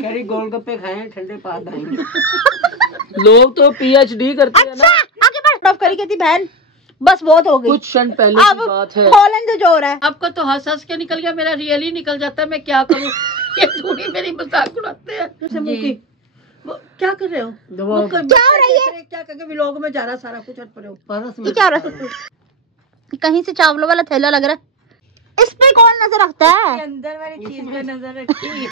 कह रही गोलगप्पे खाए ठंडे पास आएंगे। लोग तो पीएचडी करते हैं ना। आगे बढ़ करी कहती बहन बस बहुत हो गई। कुछ क्षण पहले की बात है। खोलन जो जोर है। आपको तो हंस हंस के निकल गया, मेरा रियल ही निकल जाता है। मैं क्या करूँ? ये थोड़ी मेरी मजाक उड़ाते हैं। क्या कर रहे हो? क्या हो रही है? क्या करके व्लॉग में जा रहा सारा कुछ पड़े हो। क्या हो रहा है? कहीं से चावलों वाला थैला लग रहा है। इस पे कौन नजर रखता है? अंदर वाली चीज पे नजर रखी।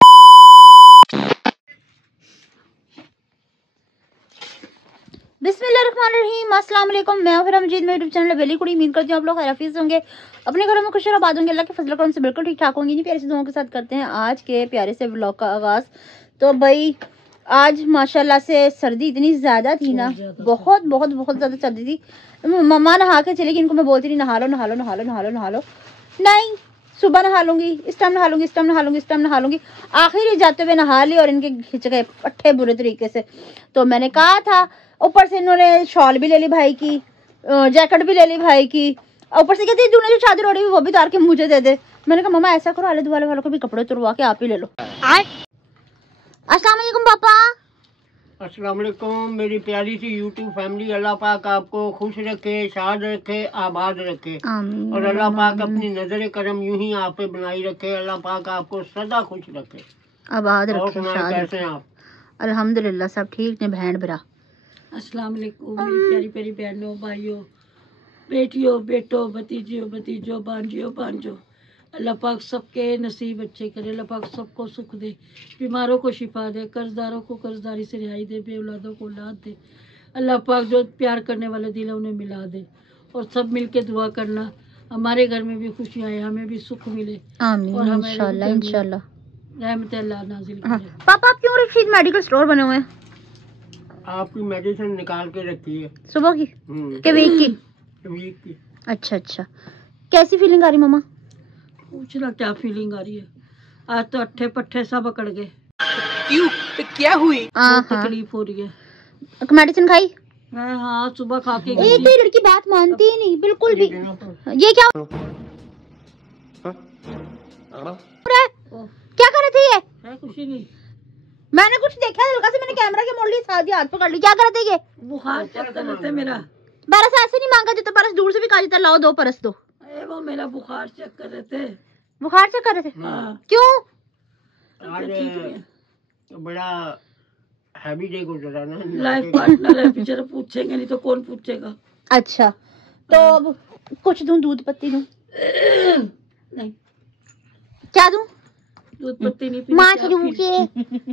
बिस्मिल्लाहिर्रहमानिर्रहीम, अस्सलाम वालेकुम। मैं फिर मजीद में यूट्यूब चैनल वेली कुड़ी। उम्मीद करती हूँ आप लोग खैरियत से होंगे, अपने घरों में खुश और आबाद होंगे। अल्लाह के फजल करम से बिल्कुल ठीक ठाक होंगे। प्यारे से दुआओं के साथ करते हैं आज के प्यारे से व्लॉग का आगाज। तो भाई आज माशाल्लाह से सर्दी इतनी ज्यादा थी ना, बहुत बहुत बहुत ज्यादा सर्दी थी। मम्मा नहा के चली गई, इनको मैं बोलती रही नहा लो नहा लो नहा लो नहा लो नहा लो। नहीं, सुबह नहा लूंगी, इस टाइम नहा लूंगी, इस टाइम नहा लूंगी, इस टाइम नहा लूंगी। आखिर जाते हुए नहा ली और इनके खिंच गए पट्टे बुरे तरीके से। तो मैंने कहा था, ऊपर से इन्होंने शॉल भी ले ली भाई की, जैकेट भी ले ली भाई की, ऊपर से कहती तूने जो चादर ओढ़ी वो भी उतार के मुझे दे दे। मैंने कहा मम्मा ऐसा करो, आले दुआले वालों को भी कपड़े उतरवा के आप ही ले लो। अस्सलाम वालेकुम पापा। अस्सलाम वालेकुम मेरी प्यारी सी यूट्यूब फैमिली। अल्लाह पाक आपको खुश रखे, शाद रखे, आबाद रखे। और अल्लाह पाक अपनी नजर करम यूं ही आप पे बनाई रखे। अल्लाह पाक आपको सदा खुश रखे, आबाद और रखे। सुनाए कैसे हैं आप? अल्हम्दुलिल्लाह सब ठीक ने बहन भरा। अस्सलाम वालेकुम मेरी प्यारी प्यारी बहनों, भाइयों, बेटियों, बेटों, भतीजियों, भतीजों, भांजियों, भांजों। अल्लाह पाक सबके नसीब अच्छे करे। अल्लाह पाक सबको सुख दे, बीमारों को शिफा दे, कर्जदारों को कर्जदारी से रिहाई दे, बे औलादों को औलाद दे। अल्लाह पाक जो प्यार करने वाले दिल है उन्हें मिला दे। और सब मिल के दुआ करना हमारे घर में भी खुशी आए, हमें भी सुख मिले। आमीन इंशाल्लाह इंशाल्लाह। रहमत अल्लाह नाजिल करे। पापा आप क्यों रशीद मेडिकल स्टोर बने हुए हैं? आपकी मेडिसिन निकाल के रखी है सुबह की के वीक की? अच्छा अच्छा, कैसी फीलिंग आ रही मम्मा? पूछना क्या फीलिंग आ रही है। आज तो अट्ठे पट्ठे सब अकड़ गए। क्यों? क्या हुई? तकलीफ हो रही है। मेडिसिन खाई? मैं हाँ सुबह खा के एक तो लड़की बात मानती ही नहीं बिल्कुल भी। ये क्या क्या कर रही थी? ये कुछ नहीं, मैंने कुछ देखा हल्का से, मैंने कैमरा के मोड़ ली, साथ हाथ पकड़ ली। क्या कर रहे थे? ये बुखार चेक कर रहे थे मेरा। बरस ऐसे नहीं मांगा जाता, परस दूर से भी कहा जाता लाओ दो परस दो। वो मेरा बुखार चेक कर रहे थे। बुखार चेक कर रहे थे? हाँ। क्यों? आज बड़ा हैवी डे गुजरा ना। लाइफ पार्टनर है, बेचारा पूछेंगे नहीं तो कौन पूछेगा। अच्छा तो अब कुछ दूं, दूध पत्ती दूं? नहीं, क्या दूं? दूध पत्ती नहीं मां चलू के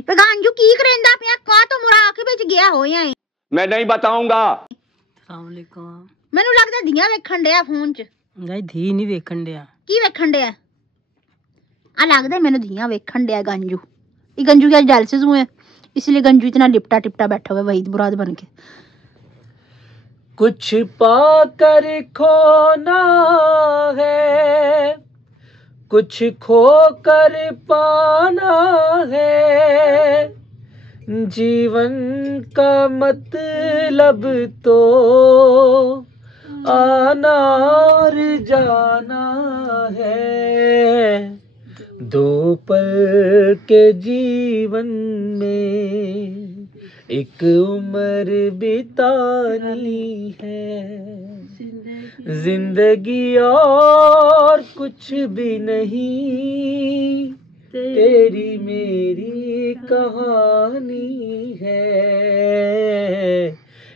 पगांजू की करेंदा पिया का तो मुरा के बेच गया हो यहीं। मैं नहीं बताऊंगा। अस्सलाम वालेकुम। ਮੈਨੂੰ ਲੱਗਦਾ ਧੀਆਂ ਵੇਖਣ ਡਿਆ ਫੋਨ 'ਚ। ਨਹੀਂ ਧੀ ਨਹੀਂ ਵੇਖਣ ਡਿਆ। ਕੀ ਵੇਖਣ ਡਿਆ? ਆ ਲੱਗਦਾ ਮੈਨੂੰ ਧੀਆਂ ਵੇਖਣ ਡਿਆ गंजू। ये गंजू के डायलिसिस हुए हैं, इसलिए गंजू इतना लिपटा टिपटा बैठा हुआ है वहीद मुराद बन के। कुछ पाकर खोना है, कुछ खोकर पाना है, जीवन का मतलब तो आना और जाना है। दो पल के जीवन में एक उम्र बितानी है। जिंदगी और कुछ भी नहीं, तेरी मेरी कहानी है।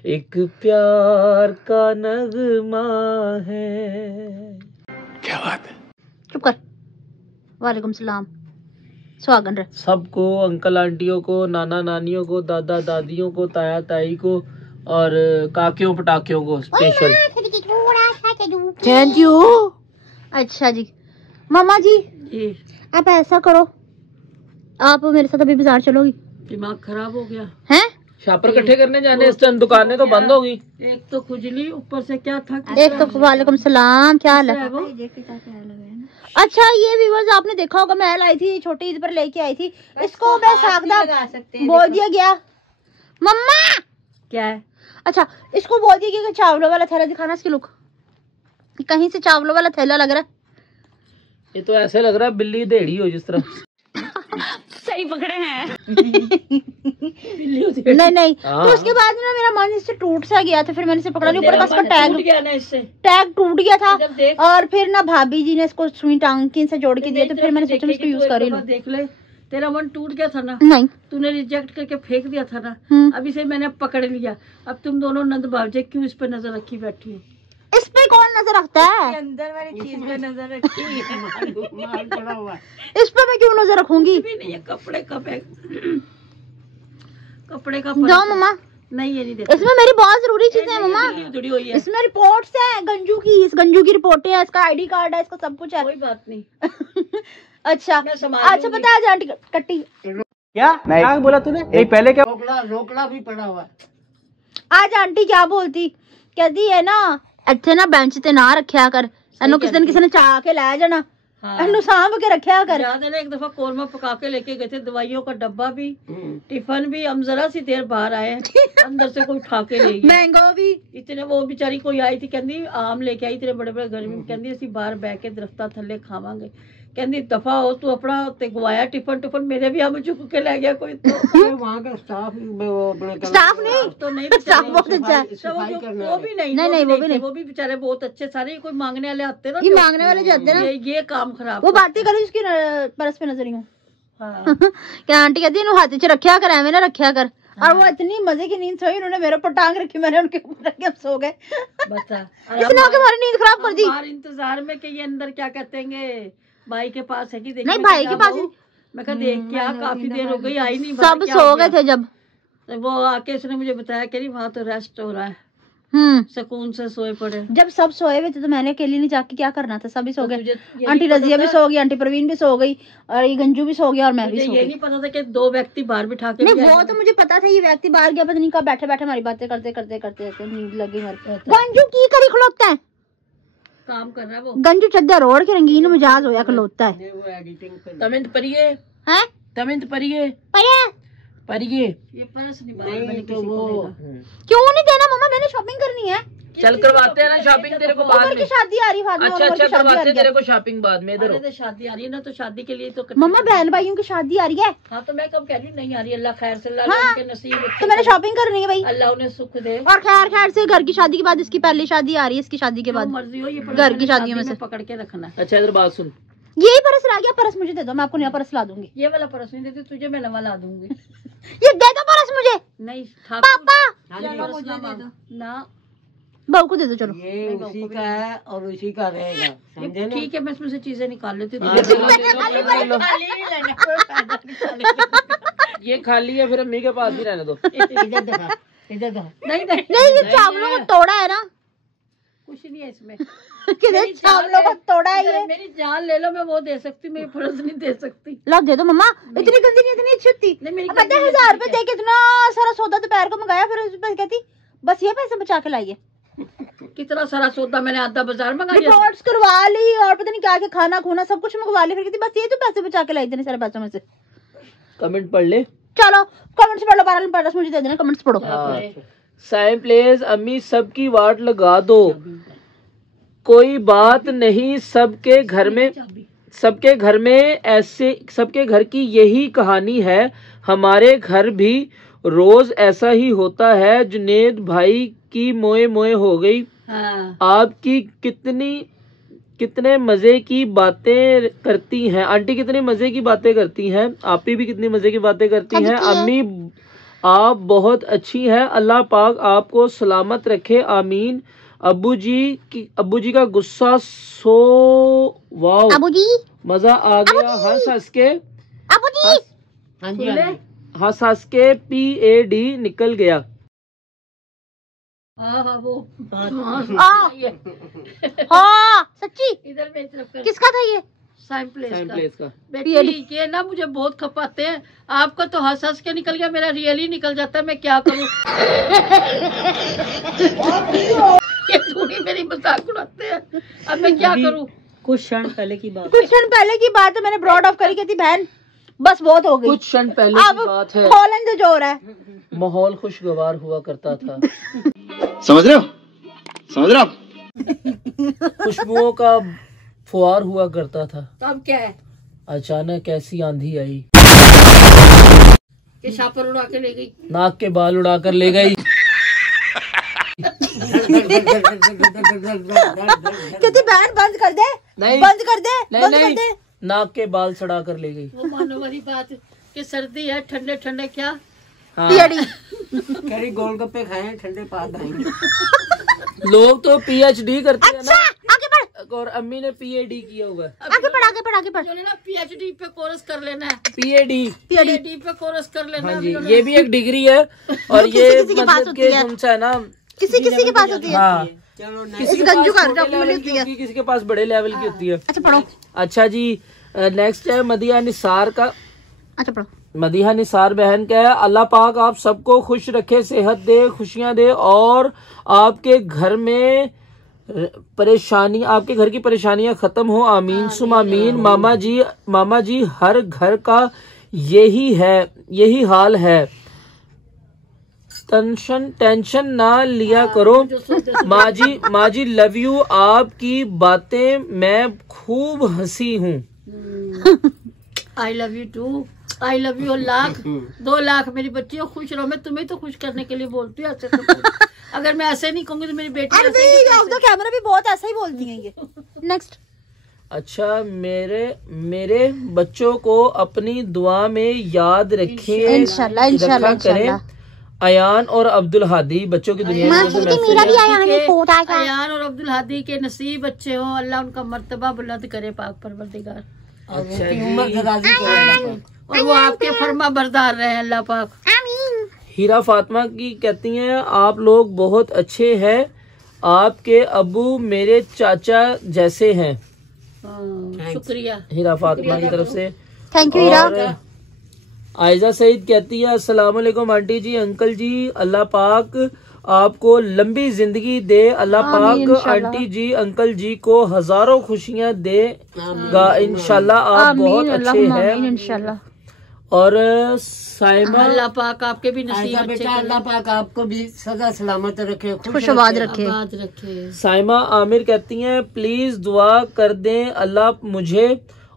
एक प्यार का नगमा है। क्या बात है? चुप कर। वालेकुम सलाम। स्वागत है सबको, अंकल आंटियों को, नाना नानियों को, दादा दादियों को, ताया ताई को और काकियों पटाकियों को स्पेशल थैंक यू। अच्छा जी मामा जी, आप ऐसा करो, आप मेरे साथ अभी बाजार चलोगी? दिमाग खराब हो गया हैं? शापर इकट्ठे करने जाने, इस टाइम दुकानें तो बंद होगी। एक तो खुजली, ऊपर से क्या था। एक तो वालेकुम सलाम, क्या हाल है? अच्छा ये व्यूअर्स आपने देखा होगा, मैं लाई थी छोटी ईद पर लेके आई थी इसको, मैं सागदा बोल दिया गया। मम्मा क्या है? अच्छा इसको बोल दिया गया कि चावलों वाला थैला दिखाना, इसकी लुक कहीं से चावलों वाला थैला लग रहा है। ये तो ऐसे लग रहा है बिल्ली देड़ी हो जिस तरह। सही ही पकड़े हैं। नहीं तो उसके बाद ना मेरा मन इससे टूट सा गया था, फिर मैंने इसे पकड़ा नहीं, ऊपर का इसका टैग टूट गया था। और फिर ना भाभी जी ने इसको सुई टांग से जोड़ के दिया, तो फिर मैंने सोचा इसको यूज कर ही लूं। देख ले, तेरा मन टूट गया था ना? नहीं, तूने रिजेक्ट करके फेंक दिया था ना, अभी से मैंने पकड़ लिया। अब तुम दोनों नंद भावजे क्यों इस पे नजर रखी बैठी हो? इस पे कौन नजर रखता है? अंदर वाली चीज पे नजर रखी है। पड़ा हुआ है। इस पे मैं क्यों नजर रखूंगी? भी नहीं है, कपड़े का बैग, कपड़े का दो मम्मा। नहीं, ये नहीं देता। इसमें मेरी बहुत जरूरी चीजें है मम्मा। जुड़ी हुई है। इसमें रिपोर्ट्स है गंजू की, इस गंजू की रिपोर्टें है, इसका आईडी कार्ड है, इसका सब कुछ है। कोई बात नहीं। अच्छा पता है आंटी कट्टी क्या क्या बोला तूने? नहीं पहले क्या? रोकड़ा भी पड़ा हुआ है। आज आंटी क्या बोलती, कहती है ना ਇੱਥੇ ना बेंच ते ना रखया कर, एनु किसी दिन किसी ने चाह के ले जाना, एनु सांभ के रखया कर। याद है ना, एक दफा कोरमा पका के लेके गए थे, दवाइयों का डब्बा भी, टिफिन भी। हम जरा सी देर बाहर आए, अंदर से कोई उठा के ले गया। मैंगो भी इतने, वो बेचारी कोई आई थी, कहती आम लेके आई, इतने बड़े बड़े गर्मी, कहती असि बाहर बह के दरख्ता थल्ले खावांगे। कहती दफा हो तू, अपना ते गवाया टिफिन मेरे भी हम चुक के ले गया कोई। तो वहाँ का स्टाफ नहीं, स्टाफ बहुत अच्छा है। वो भी नहीं, वो भी बेचारे बहुत अच्छे सारे। कोई मांगने वाले आते ना, ये मांगने वाले जो आते ना, ये काम खराब। वो बातें करो उसकी परस पे नजर हूँ। क्या आंटी कहती है हाथ च रखा कर, एवं ना रखा कर। और वो इतनी मजे की नींद सोई, उन्होंने मेरे ऊपर टांग रखी, मैंने उनके ऊपर रख के हम सो गए। बता, इसने आके हमारी नींद खराब कर दी। हमारे इंतजार में कि ये अंदर क्या कहते हैं, भाई के पास है कि नहीं, भाई के पास मैं कहा देख क्या, काफी देर हो गई, आई नहीं। सब सो गए थे जब वो आके उसने मुझे बताया कि वहाँ तो रेस्ट हो रहा है, सुकून से सोए पड़े। जब सब सोए हुए थे तो मैंने अकेले नहीं जाके क्या करना था, सभी सो गए। आंटी रजिया भी सो गई, आंटी प्रवीण भी सो गई, और ये गंजू भी सो गया, और मैं भी सो गई। ये नहीं पता था कि 2 व्यक्ति बाहर बिठा के। नहीं, वो तो मुझे पता था, ये व्यक्ति बाहर गया, पता नहीं कब बैठे बैठे हमारी बातें करते करते करते नींद लगी मेरे। गंजू की करी खलोता है, काम कर रहा है वो। गंजू चद्दा रोड के रंगीन मिजाज होया खलोता है। तमिंत परिये हैं, तमिंत परिये परिये। ये पर्स नहीं बाहर मैंने किसी को देगा। क्यों नहीं देना मम्मा, मैंने शॉपिंग करनी है। चल करवाते हैं ना शॉपिंग तेरे को बाद में। शादी आ रही है। अच्छा करवाते हैं तेरे को शॉपिंग बाद में। इधर तो शादी आ रही है ना, तो शादी के लिए तो मम्मा बहन भाइयों की शादी आ रही है। हाँ, तो मैं कब कह रही हूँ नहीं आ रही, अल्लाह खैर से, अल्लाह नसीब। तो मैंने शॉपिंग करनी है भाई, अल्लाह उन्हें सुख दे। और खैर से घर की शादी के बाद, इसकी पहली शादी आ रही है, इसकी शादी के बाद मर्जी हो, ये घर की शादियों में से पकड़ के रखना। अच्छा इधर बात सुन, यही परस रह गया, परस मुझे दे दो, मैं आपको नया परस ला दूंगी। ये वाला परस नहीं देती तुझे, मैं नवा ला दूंगी। ये दे दो परस मुझे। नहीं पापा, मुझे दे दो ना, बहू को दे दो। चलो, ये उसी का है और उसी का रहेगा, समझे ना? ठीक है, मैं इसमें से चीजें निकाल लेती हूँ। ये खाली है, फिर अम्मी के पास ही रहने दो। इधर देखा, इधर देखा। नहीं, ये चावलों को तोड़ा है ना, कुछ नहीं है इसमें। किधर चावलों को तोड़ा है ये? मेरी जान ले लो, मैं वो दे सकती हूँ, मैं परस नहीं दे सकती। लो दे दो मम्मा, इतनी गंदी नहीं, इतनी अच्छी थी। पता है 1000 रुपए दे के इतना सारा सौदा दोपहर को मंगाया, फिर उस पर कहती बस ये पैसे बचा के लाइए। कितना सारा सौदा मैंने आधा बाजार मंगा लिया, रिपोर्ट्स करवा ली, और पता नहीं क्या क्या खाना खूना सब कुछ मंगवा ली, फिर कहती बस ये तो पैसे बचा के लाई, इतने सारे पैसों में से। कमेंट पढ़ ले। चलो कमेंट्स पढ़ लो, 12 परस मुझे दे देना, कमेंट्स पढ़ो। साइम प्लेज, अम्मी सबकी वाट लगा दो, कोई बात नहीं, सबके घर में ऐसे, सबके घर की यही कहानी है, हमारे घर भी रोज ऐसा ही होता है। जुनेद भाई की मोए मोए हो गई। हाँ। आपकी कितने मजे की बातें करती हैं आंटी, कितने मजे की बातें करती हैं। आपी भी कितनी मजे की बातें करती हैं। अम्मी आप बहुत अच्छी हैं, अल्लाह पाक आपको सलामत रखे, आमीन। अब्बू जी का गुस्सा सो वाओ, अब्बू जी मजा आ गया, हंस हंस के, अब्बू जी हंस हंस के PAD निकल गया। वो सच्ची, इधर मेरी तरफ कर। किसका था ये? साइम प्लेस का। बेटी ये ना मुझे बहुत खपाते हैं, आपका तो हंस हंस के निकल गया, मेरा रियली निकल जाता है, मैं क्या करूँ। ये थोड़ी मेरी मजाक उड़ाते हैं, अब मैं क्या करूँ। कुछ क्षण पहले की बात है, मैंने ब्रॉड ऑफ करी, कहती बहन बस बहुत हो गई। कुछ क्षण पहले की बात है, हॉलैंड जो हो रहा है, माहौल खुशगवार हुआ करता था। समझ रहे हो खुशबुओं का फुहार हुआ करता था। तो अब क्या है? अचानक ऐसी आंधी आई कि शापर उड़ा के ले गई। नाक के बाल उड़ा कर ले गई। कहती बहन बंद कर दे, नहीं बंद कर दे, नहीं बंद कर नहीं, दे। नाक के बाल सड़ा कर ले गई। वो मानो वाली बात कि सर्दी है, ठंडे ठंडे क्या हाँ। पियड़ी। कह रही गोलगप्पे खाए ठंडे पास आएंगे। लोग तो PhD करते हैं अच्छा, आगे बढ़, ना, और अम्मी ने PhD किया हुआ है। आगे बढ़, आगे बढ़, आगे बढ़। जो ना PhD पे कोर्स कर लेना है, PhD PhD पे कोर्स कर लेना हाँ है जी, अभी ये भी एक डिग्री है और ये किसी के पास मतलब होती के है। उनसे है ना, किसी किसी के पास होती है। हाँ चलो किसी के गंजू पास का छोटे डॉक्यूमेंट लेवल होती की है। होती है, किसी के पास बड़े लेवल की होती है। अच्छा पढ़ो, अच्छा जी, नेक्स्ट है मदिया निसार का। अच्छा पढ़ो। मदीहा निसार बहन का है, अल्लाह पाक आप सबको खुश रखे, सेहत दे, खुशियां दे और आपके घर में परेशानी, आपके घर की परेशानियां खत्म हो, आमीन सुम आमीन। मामा जी हर घर का यही हाल है, टेंशन ना लिया करो। माँ जी लव यू, आपकी बातें मैं खूब हंसी हूँ। I love you too, I love you lakh 2 lakh. मेरी बच्चियों खुश रहो, मैं तुम्हें तो खुश करने के लिए बोलती हूँ। ऐसे तो अगर मैं ऐसे नहीं कहूंगी तो मेरी बेटी अरे ऐसे ही ऑफ द कैमरा भी बहुत ऐसा ही बोलती हैं ये। नेक्स्ट। अच्छा, मेरे बच्चों को अपनी दुआ में याद रखें, इंशाल्लाह इंशाल्लाह रखा करें। इंशाल्लाह। अयान और अब्दुल हादी बच्चों की दुनिया में मासी से की मैसेज मेरा है। भी आयान है, फोटा का। अयान और अब्दुल हादी के नसीब अच्छे हो, अल्लाह उनका मर्तबा बुलंद करे पाक परवरदिगार, अच्छा उम्र जी, दराजी करेगा। और वो आपके फरमा बरदार रहे अल्लाह पाक। आमीन। हीरा फातिमा की कहती हैं आप लोग बहुत अच्छे हैं, आपके अबू मेरे चाचा जैसे हैं। शुक्रिया। हीरा फातिमा की तरफ से थैंक यू हीरा। और आयजा सईद कहती है अस्सलाम वालेकुम आंटी जी, अंकल जी, अल्लाह पाक आपको लंबी जिंदगी दे, अल्लाह आमीन, पाक इंशाल्लाह। आंटी जी अंकल जी को हजारों खुशियां देगा इंशाल्लाह, आप बहुत आमीन अच्छे अल्लाहुम्मा हैं। आमीन इंशाल्लाह। और साइमा अल्लाह पाक आपके भी नसीब ऐसा अच्छे बेटा अल्लाह पाक आपको भी सदा सलामत रखे, खुशआबाद रखे। आबाद रखे। साइमा आमिर कहती हैं प्लीज दुआ कर दें, अल्लाह मुझे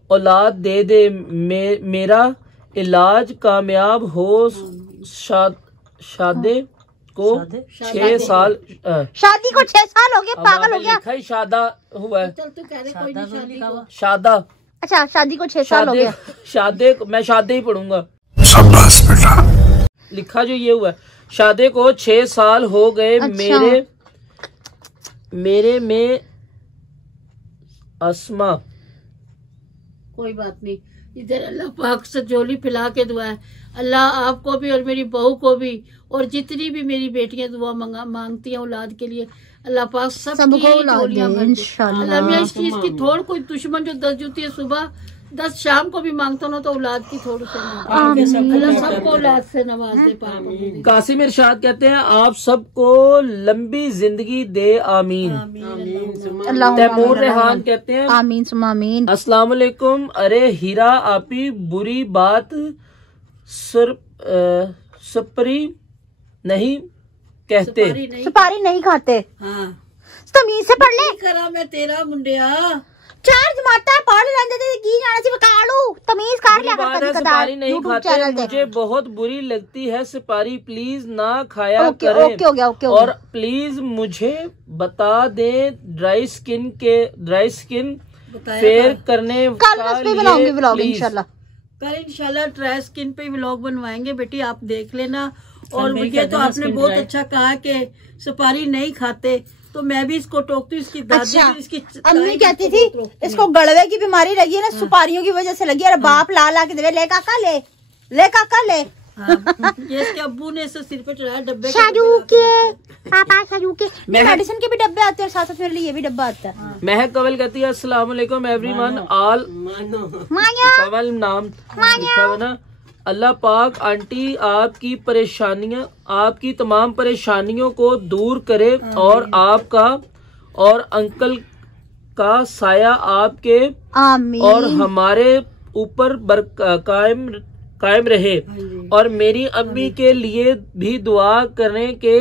औलाद दे दे, मेरा इलाज कामयाब हो, शादे को 6 साल शादी को 6 साल हो गए, पागल हो गया। लिखा ही शादा हुआ है, चल तू कह रहे कोई नहीं शादी को। शादा अच्छा शादी को 6 साल हो गया। शादे मैं शादे ही पढ़ूंगा, शाबाश बेटा। लिखा जो ये हुआ है, शादे को 6 साल हो गए। अच्छा। मेरे में अस्मा। कोई बात नहीं, इधर अल्लाह पाक से झोली फैला के दुआ है, अल्लाह आपको भी और मेरी बहू को भी और जितनी भी मेरी बेटियां दुआ मांगती हैं औलाद के लिए, अल्लाह पाक सबको झोलियां भर दे इंशाल्लाह। अल्लाह मैं इस चीज की थोड़, कोई दुश्मन जो 10 जूती है सुबह 10 शाम को भी मांगता ना तो औलाद की थोड़ से अल्लाह सबको औलाद से नवाज दे पाक। कासिम इरशाद कहते हैं आप सबको लंबी जिंदगी दे, आमीन। तैमूर रेहान कहते हैं आमीन सुमा आमीन। अस्सलाम वालेकुम। अरे हीरा आपी बुरी बात सपरी नहीं कहते, सुपारी नहीं खाते। हाँ तमीज से पढ़ ले। करा मैं तेरा मुंडिया 4 जमाता पढ़ लेंदे ते की जाना सी वकालू, तमीज कर लिया कर बात है, कदी सुपारी कदार नहीं YouTube खाते, चैनल पे। मुझे बहुत बुरी लगती है सुपारी, प्लीज ना खाया ओके करें। ओके हो गया, ओके हो और गया। प्लीज मुझे बता दें ड्राई स्किन फेयर करने कल का मैं इस पे लिए बनाऊंगी व्लॉग प्लीज। इंशाल्लाह। कल इंशाल्लाह ड्राई स्किन पे व्लॉग बनवाएंगे बेटी, आप देख लेना। और नहीं मुझे करते तो ना आपने skin बहुत dry। अच्छा कहा कि सुपारी नहीं खाते, तो मैं भी इसको टोकती हूँ। इसकी दादी अच्छा भी इसकी अम्मी कहती थी इसको गड़वे की बीमारी लगी है ना, सुपारियों की वजह से लगी है। अरे बाप ला ला के दे, ले काका ले, ले काका ले। हाँ, ये इसके अब्बू ने इसे सिर पे चढ़ाया डब्बे के शाजू डब्बे के पापा शाजू के मैं- मेडिसिन के भी डब्बे आते हैं और साथ साथ मेरे लिए ये भी डब्बा आता है। महक कंवल कहती है अस्सलाम वालेकुम एवरीवन, ऑल माया कंवल नाम लिखा हुआ ना। अल्लाह पाक आंटी आपकी परेशानियां, आपकी तमाम परेशानियों को दूर करे और आपका और अंकल का साया आपके आमीन। और हमारे ऊपर कायम रहे। और मेरी अम्मी के लिए भी दुआ करें कि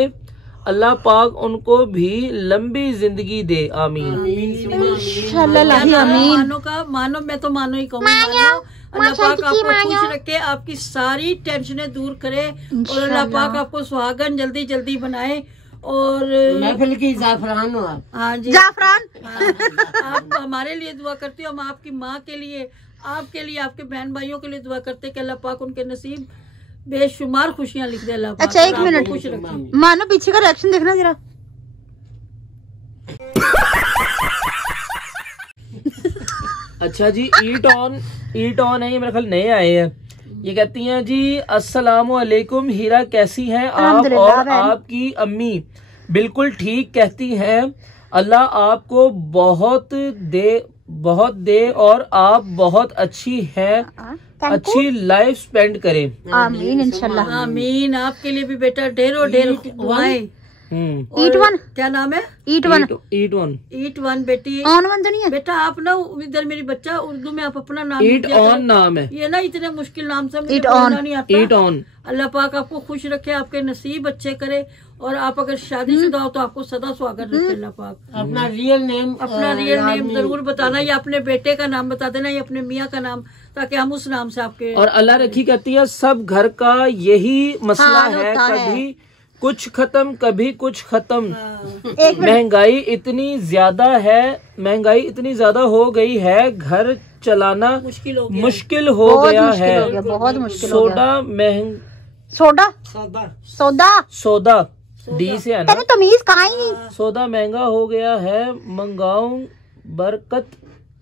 अल्लाह पाक उनको भी लंबी जिंदगी दे, आमीन। इंशाल्लाह आमीन। मानो का मानो, मैं तो मानो ही कहूँ, मानो अल्लाह पाक आपको खुश रखे, आपकी सारी टेंशनें दूर करे और अल्लाह पाक आपको सुहागन जल्दी जल्दी बनाए। और महफिल की जाफरान हो आप। हाँ जी, जाफरान। आप हमारे लिए दुआ करते हो, हम आपकी माँ के लिए, आपके लिए, आपके बहन भाइयों के लिए दुआ करते हैं कि अल्लाह पाक उनके नसीब बेशुमार खुशियाँ लिख दे अल्लाह पाक। अच्छा, एक और आपको मिनट, खुश रखे। मानो पीछे का रिएक्शन देखना जरा। अच्छा जी, ईट ऑन है, ये मेरे ख्याल नए आए हैं। ये कहती हैं जी, अस्सलामु अलैकुम हीरा, कैसी हैं आप और आपकी अम्मी? बिल्कुल ठीक कहती हैं, अल्लाह आपको बहुत दे और आप बहुत अच्छी हैं, अच्छी लाइफ स्पेंड करें, आमीन इंशाल्लाह आमीन। आपके लिए भी बेटा ढेरों दुआएं। ईट वन, क्या नाम है? ईट वन, ईट वन बेटी। ऑन वन तो नहीं है बेटा, आप ना इधर मेरी बच्चा उर्दू में आप अपना नाम ईट ऑन नाम है, ये ना इतने मुश्किल नाम से मुझे Eat बोलना on. नहीं आता। ईट ऑन। अल्लाह पाक आपको खुश रखे, आपके नसीब अच्छे करे और आप अगर शादीशुदा हो तो आपको सदा स्वागत रखे अल्लाह पाक। अपना रियल नेम जरूर बताना, या अपने बेटे का नाम बता देना, या अपने मियाँ का नाम, ताकि हम उस नाम से आपके। और अल्लाह रखी कहती है, सब घर का यही मसला हाल है, होता है। कभी कुछ खत्म कभी कुछ खत्म। एक मिनट, महंगाई इतनी ज्यादा हो गई है, घर चलाना मुश्किल हो गया। मुश्किल हो बहुत गया मुश्किल है। हो गया, बहुत मुश्किल हो गया। सोडा डी से है ना, तेरे तमीज कहाँ ही नहीं। सौदा महंगा हो गया है, मंगाऊं बरकत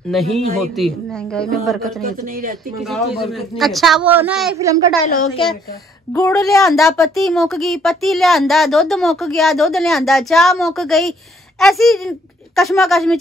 नहीं होती। महंगाई में बरकत नहीं होती। नहीं रहती किसी चीज में। अच्छा, वो ना एक फिल्म का डायलॉग है, गुड़ लियांदा पत्ती मुक गई, पत्ती लियांदा दुध मुक गया, दुध लियांदा चाह मुक गई। ऐसी कशमाकश में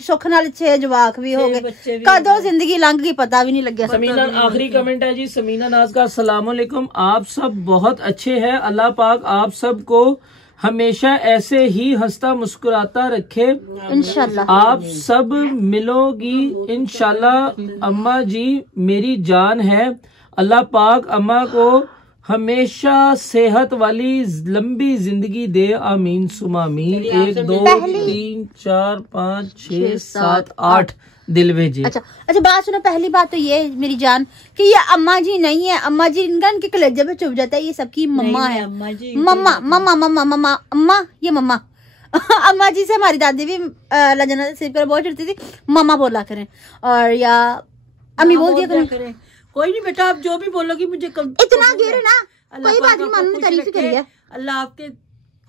सुख नाल 6 जवाक भी हो गए, कदों जिंदगी लंघ गई पता भी नहीं लगे। समीना, आखिरी कमेंट है जी, समीना नाज का, अस्सलाम वालेकुम, आप सब बहुत अच्छे हैं, अल्लाह पाक आप सबको हमेशा ऐसे ही हंसता मुस्कुराता रखे, इंशाल्लाह। आप सब मिलोगी इंशाल्लाह। अम्मा जी मेरी जान है, अल्लाह पाक अम्मा को हमेशा सेहत वाली लंबी जिंदगी दे, आमीन सुमा आमीन। 1 2 3 4 5 6 7 8 दिल भेजिए। अच्छा बात सुनो, पहली बात तो ये मेरी जान कि ये अम्मा जी नहीं है, अम्मा जी इनके कलेजे पे चुभ जाता है, ये सबकी मम्मा है। अम्मा जी, मम्मा मम्मा मम्मा मम्मा अम्मा, ये मम्मा। अम्मा जी से हमारी दादी भी लजना सिर पर बहुत चढ़ती थी, मम्मा बोला करें, और या अम्मी बोल दिया करें। कोई नहीं बेटा, आप जो भी बोलोगी मुझे इतना गिर ना, कोई बात नहीं, मानो तारीफ करिए। अल्लाह आपके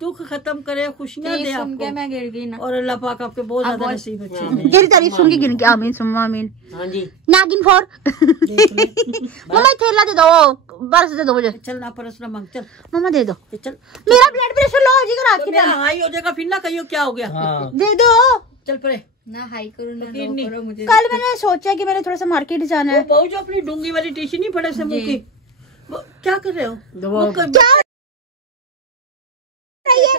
दुख खत्म करे, खुशियाँ दे आपको। मैं गिर गई ना, और अल्लाह पाक आपके बहुत ज्यादा नसीब अच्छे। तेरी तारीफ सुन के गिर गया, आमीन सुम्मा आमीन। हाँ जी, नागिन फोर। मम्मा थैला दे दो, बरस दे दो मुझे। चल ना परस ना मांग, चल मम्मा दे दो, चल। मेरा ब्लड प्रेशर लो हो जाएगा रात के मेरा टाइम। हाई हो जाएगा, फिर ना कहियो क्या हो गया। हाँ। दे दो चल परे ना, हाई करो ना लो करो मुझे। कल मैंने सोचा कि मैंने थोड़ा सा मार्केट जाना है। वो जो अपनी डूंगी वाली टीशी नहीं पड़े से मुंह की, क्या कर रहे हो?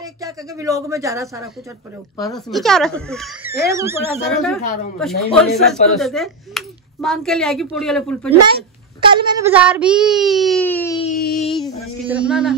क्या करके व्लॉग में जा रहा सारा कुछ हट पड़े हो। ये क्या हो रहा है? वो बड़ा सारा ना परस। को दे दे, मांग के ले आएगी पूरी वाले पुल पे। नहीं, कल मैंने बाजार भी की तरफ ना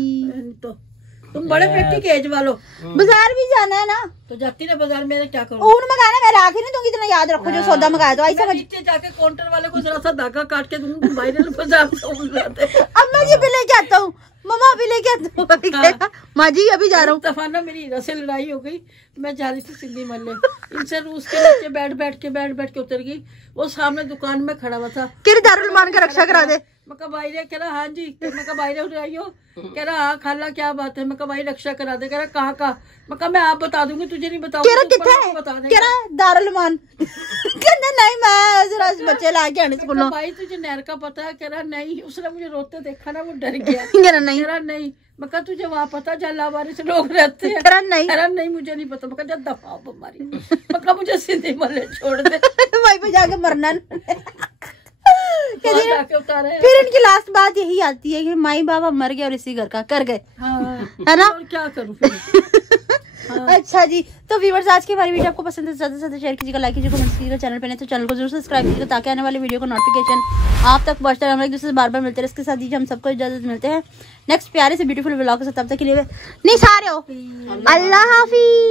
तो तुम बड़े पेटी के एज वालो, बाजार भी जाना है ना, तो जाती ना बाजार में, क्या करूं? ऊन मंगाना, मैं राखी नहीं दूंगी, इतना याद रखो जो सौदा मंगाया तो ऐसा। नीचे जाके काउंटर वाले को जरा सा धागा काट के दूंगी, बाहर बाजार से ऊन लाते। अब मैं ये भी लेके आता हूँ, मम्मा भी लेके आता हूँ, माँ जी अभी जा रहा हूँ। दफा ना मेरी हीरा से लड़ाई हो गई, मैं जा रही थी सिंधी महल्ले, इनसे रूस के नीचे बैठ के उतर गई। वो सामने दुकान में खड़ा हुआ था, किर दारुल मान का रक्षा करा दे। मैं कहा भाई रे, कह रहा हाँ जी, मैं कहा भाई रे उठ आई हो, कह रहा हाँ खाला क्या बात है, मैं कहा भाई रक्षा करा दे, कह रहा कहाँ का, मैं कहा मैं आप बता दूंगी, तुझे नहीं बताऊंगी, कह रहा दारुल मान। कहना नहीं, मैं जरा बच्चे लाके आने स्कूल। भाई तुझे नहर का पता है? कह रहा नहीं, उसने मुझे रोते देखा ना, वो डर गया। कह रहा नहीं, मैं कहा तुझे वहाँ पता जलावारी से लोग रहते हैं? कह रहा नहीं मुझे नहीं पता। मैं कहा जब दफा बीमारी, मैं कहा मुझे सिंधी महल्ले छोड़ दे, वहीं पे जाके मरना। उतारे। फिर इनकी लास्ट बात यही आती है कि माई बाबा मर गए और इसी घर का कर गए, हाँ, है ना? और क्या करूँ फिर? अच्छा जी, तो व्यूअर्स आज की हमारी वीडियो आपको पसंद है, ज्यादा से ज्यादा शेयर कीजिएगा, लाइक कीजिएगा, कमेंट कीजिएगा। चैनल पे नहीं तो चैनल को जरूर सब्सक्राइब कीजिएगा ताकि आने वाली वीडियो का नोटिफिकेशन आप तक पहुंचता रहे। हम एक दूसरे से बार बार मिलते रहे। इसके साथ ही हम सबको इजाजत मिलते हैं नेक्स्ट प्यारे से ब्यूटीफुल व्लॉग के साथ। तब तक के लिए नहीं सारे हो, अल्लाह हाफिज।